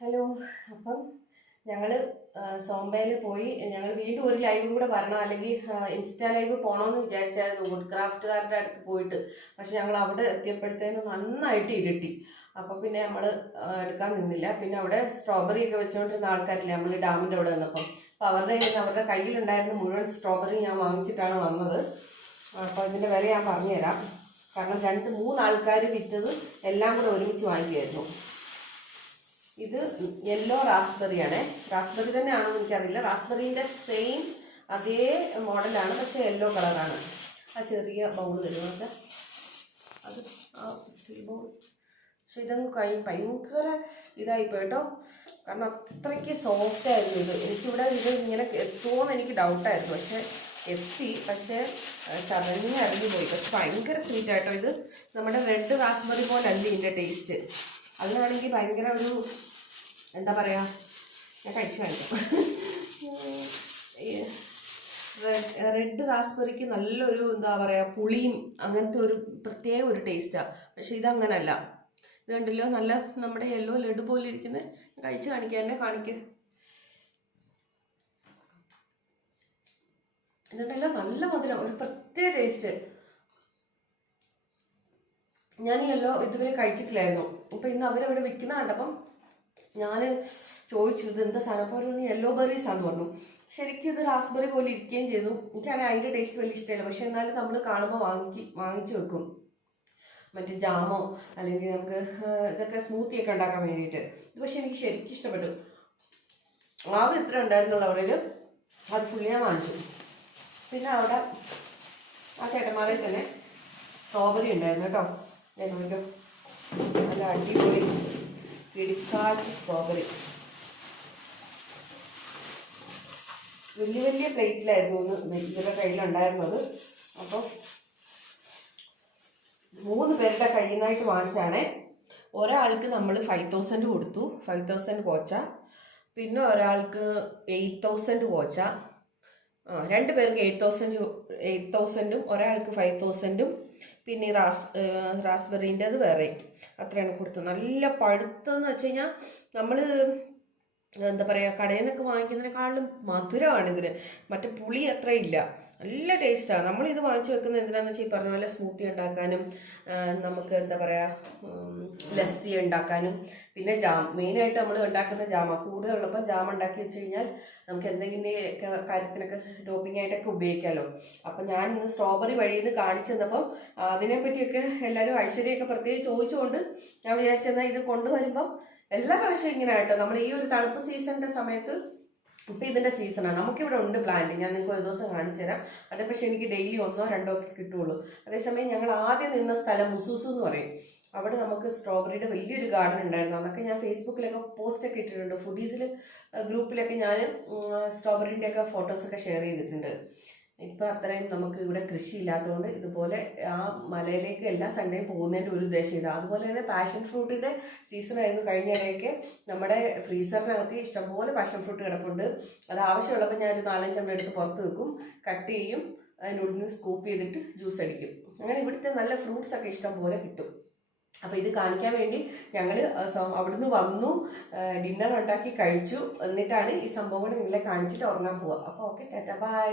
Hello അപ്പം ഞങ്ങൾ സോമ്പയിൽ പോയി. ഞങ്ങൾ വീണ്ടും ഒരു ലൈവ് കൂടെ വരണം. അല്ലെങ്കിൽ ഇൻസ്റ്റാ ലൈവ് പോകണമെന്ന് വിചാരിച്ചായിരുന്നു വുഡ് ക്രാഫ്റ്റുകാരുടെ അടുത്ത് പോയിട്ട്. പക്ഷെ ഞങ്ങൾ അവിടെ എത്തിയപ്പോഴത്തേന് നന്നായിട്ട് ഇരുട്ടി. അപ്പോൾ പിന്നെ നമ്മൾ എടുക്കാൻ നിന്നില്ല. പിന്നെ അവിടെ സ്ട്രോബെറി ഒക്കെ വെച്ചുകൊണ്ടിരുന്ന ആൾക്കാരില്ല നമ്മൾ ഡാമിന്റെ അവിടെ വന്നപ്പം. അപ്പോൾ അവരുടെ കയ്യിൽ അവരുടെ കയ്യിലുണ്ടായിരുന്ന മുഴുവൻ സ്ട്രോബെറി ഞാൻ വാങ്ങിച്ചിട്ടാണ് വന്നത്. അപ്പോൾ ഇതിന്റെ വില ഞാൻ പറഞ്ഞുതരാം. കാരണം രണ്ട് മൂന്നാൾക്കാർ വിറ്റത് എല്ലാം കൂടെ ഒരുമിച്ച് വാങ്ങിക്കുമായിരുന്നു ഇത് യെല്ലോ റാസ്ബെറി ആണ്. റാസ്ബെറി തന്നെ ആണെന്ന് എനിക്കറിയില്ല. റാസ്ബെറിന്റെ സെയിം അതേ മോഡലാണ് പക്ഷേ യെല്ലോ കളറാണ് ആ ചെറിയ ബൗൾ തരുന്നത് അത് ആ സ്റ്റീൽ ബൗൾ പക്ഷെ ഇതങ്ങ് കൈ ഭയങ്കര ഇതായിപ്പോയി കേട്ടോ കാരണം അത്രയ്ക്ക് സോഫ്റ്റ് ആയിരുന്നു ഇത്. എനിക്കിവിടെ ഇത് ഇങ്ങനെ എത്തുമോയെന്ന് എനിക്ക് ഡൗട്ടായിരുന്നു പക്ഷേ എത്തി. പക്ഷേ ചതഞ്ഞ് അറിഞ്ഞു പോയി പക്ഷെ ഭയങ്കര സ്വീറ്റ് ആയിട്ടോ ഇത്. നമ്മുടെ റെഡ് റാസ്ബെറി പോലെ അല്ല ഇതിന്റെ ടേസ്റ്റ് അതിനാണെങ്കിൽ ഭയങ്കര ഒരു എന്താ പറയുക ഞാൻ കഴിച്ചു കഴിക്കാം റെഡ് റാസ്ബെറിക്ക് നല്ലൊരു എന്താ പറയുക പുളിയും അങ്ങനത്തെ ഒരു പ്രത്യേക ഒരു ടേസ്റ്റാണ് പക്ഷെ ഇതങ്ങനല്ല. ഇത് കണ്ടില്ലോ നല്ല നമ്മുടെ യെല്ലോ ലഡു പോലെ ഇരിക്കുന്നത് കഴിച്ച് കാണിക്കുക തന്നെ കാണിക്ക്. ഇതുണ്ടല്ലോ നല്ല മധുരം ഒരു പ്രത്യേക ടേസ്റ്റ് ഞാൻ ഈ ഇതുവരെ കഴിച്ചിട്ടില്ലായിരുന്നു. അപ്പം ഇന്ന് അവരവിടെ വിൽക്കുന്ന കണ്ടപ്പം ഞാൻ ചോദിച്ചു ഇത് എന്താ സാധനം? അപ്പോൾ അവർ യെല്ലോ ബെറീസ് ആണെന്ന് പറഞ്ഞു. ശരിക്കും ഇത് റാസ്ബെറി പോലെ ഇരിക്കുകയും ചെയ്തു. എനിക്കാണെങ്കിൽ അതിന്റെ ടേസ്റ്റ് വലിയ ഇഷ്ടമില്ല. പക്ഷെ എന്നാലും നമ്മൾ കാണുമ്പോൾ വാങ്ങി വാങ്ങിച്ചു വെക്കും. മറ്റേ ജാമോ അല്ലെങ്കിൽ നമുക്ക് ഇതൊക്കെ സ്മൂത്തി ഒക്കെ ഉണ്ടാക്കാൻ വേണ്ടിയിട്ട്. ഇത് പക്ഷെ എനിക്ക് ശരിക്കും ഇഷ്ടപ്പെട്ടു. ആവ് എത്ര ഉണ്ടായിരുന്നുള്ള അവരിൽ അത് ഫുള്ളി ഞാൻ വാങ്ങിച്ചു. പിന്നെ അവിടെ ആ ചേട്ടന്മാരെ തന്നെ സ്ട്രോബെറി ഉണ്ടായിരുന്നു കേട്ടോ. നോക്കിയോ നല്ല അടിപൊളി പിടിക്കാത്ത സ്ട്രോബെറി വലിയ വലിയ പ്ലേറ്റിലായിരുന്നു ഒന്ന് ഇവരുടെ കയ്യിലുണ്ടായിരുന്നത്. അപ്പോൾ മൂന്ന് പേരുടെ കയ്യിൽ നിന്നായിട്ട് വാങ്ങിച്ചാണേ. ഒരാൾക്ക് നമ്മൾ ഫൈവ് തൗസൻഡ് കൊടുത്തു. ഫൈവ് തൗസൻഡ് കോച്ച പിന്നെ ഒരാൾക്ക് എയ്റ്റ് തൗസൻഡ് കോച്ച രണ്ട് പേർക്ക് എയ്റ്റ് തൗസൻഡ് എയ്റ്റ് തൗസൻഡും ഒരാൾക്ക് ഫൈവ് തൗസൻഡും പിന്നെ റാസ് റാസ്ബെറീന്റെ അത് വേറെ. അത്രയാണ് കൊടുത്തത്. നല്ല പഴുത്തെന്ന് വെച്ച് കഴിഞ്ഞാൽ നമ്മൾ എന്താ പറയുക കടയിൽ നിന്നൊക്കെ വാങ്ങിക്കുന്നതിനേക്കാളും മധുരമാണ് ഇതിന്. മറ്റേ പുളി അത്ര ഇല്ല നല്ല ടേസ്റ്റാണ് നമ്മൾ ഇത് വാങ്ങിച്ചു വെക്കുന്നത് എന്തിനാന്ന് വെച്ചാൽ ഈ പറഞ്ഞ പോലെ സ്മൂത്തി ഉണ്ടാക്കാനും നമുക്ക് എന്താ പറയുക ലസ്സി ഉണ്ടാക്കാനും പിന്നെ ജാം മെയിനായിട്ട് നമ്മൾ ഉണ്ടാക്കുന്ന ജാമ. കൂടുതലുള്ളപ്പോൾ ജാം ഉണ്ടാക്കി വെച്ച് കഴിഞ്ഞാൽ നമുക്ക് എന്തെങ്കിലും കാര്യത്തിനൊക്കെ ടോപ്പിംഗ് ആയിട്ടൊക്കെ ഉപയോഗിക്കാമല്ലോ അപ്പം ഞാൻ ഇന്ന് സ്ട്രോബെറി വഴിയിൽ നിന്ന് കാണിച്ചു തന്നപ്പം അതിനെപ്പറ്റിയൊക്കെ എല്ലാവരും ഐശ്വര്യമൊക്കെ പ്രത്യേകിച്ച് ചോദിച്ചുകൊണ്ട് ഞാൻ വിചാരിച്ചെന്നാൽ ഇത് കൊണ്ടുവരുമ്പം എല്ലാ പ്രാവശ്യവും ഇങ്ങനെ ആയിട്ടോ നമ്മൾ ഈ ഒരു തണുപ്പ് സീസണിന്റെ സമയത്ത് ഇപ്പം ഇതിന്റെ സീസണാണ് നമുക്കിവിടെ ഉണ്ട് പ്ലാന്റ് ഞാൻ നിങ്ങൾക്ക് ഒരു ദിവസം കാണിച്ചു തരാം. അത് പക്ഷേ എനിക്ക് ഡെയിലി ഒന്നോ രണ്ടോ ഒക്കെ കിട്ടുള്ളൂ. അതേസമയം ഞങ്ങൾ ആദ്യം നിന്ന സ്ഥലം മുസൂസു എന്ന് പറയും. അവിടെ നമുക്ക് സ്ട്രോബെറിയുടെ വലിയൊരു ഗാർഡൻ ഉണ്ടായിരുന്നു. അന്നൊക്കെ ഞാൻ ഫേസ്ബുക്കിലൊക്കെ പോസ്റ്റൊക്കെ ഇട്ടിട്ടുണ്ട്. ഫുഡീസിൽ ഗ്രൂപ്പിലൊക്കെ ഞാൻ സ്ട്രോബെറിന്റെയൊക്കെ ഫോട്ടോസൊക്കെ ഷെയർ ചെയ്തിട്ടുണ്ട്. ഇപ്പം അത്രയും നമുക്ക് ഇവിടെ കൃഷി ഇല്ലാത്തതുകൊണ്ട് ഇതുപോലെ ആ മലയിലേക്ക് എല്ലാ സൺഡേയും പോകുന്നതിന്റെ ഒരു ഉദ്ദേശം ഇതാണ് അതുപോലെ തന്നെ പാഷൻ ഫ്രൂട്ടിന്റെ സീസൺ ആയിരുന്നു കഴിഞ്ഞ നമ്മുടെ ഫ്രീസറിനകത്ത് ഇഷ്ടംപോലെ പാഷൻ ഫ്രൂട്ട് കിടപ്പുണ്ട്. അത് ആവശ്യമുള്ളപ്പോൾ ഞാൻ ഒരു നാലഞ്ചെണ്ണം എടുത്ത് പുറത്ത് വെക്കും. കട്ട് ചെയ്യും. അതിനുള്ളിൽ സ്കൂപ്പ് ചെയ്തിട്ട് ജ്യൂസ് അടിക്കും. അങ്ങനെ ഇവിടുത്തെ നല്ല ഫ്രൂട്ട്സ് ഒക്കെ ഇഷ്ടം പോലെ കിട്ടും. അപ്പോൾ ഇത് കാണിക്കാൻ വേണ്ടി ഞങ്ങൾ അവിടുന്ന് വന്നു. ഡിന്നർ ഉണ്ടാക്കി കഴിച്ചു. എന്നിട്ടാണ് ഈ സംഭവം കൂടെ നിങ്ങളെ കാണിച്ചിട്ട് ഉറങ്ങാൻ പോവുക. അപ്പോൾ ഓക്കെ ടാറ്റ. ബൈ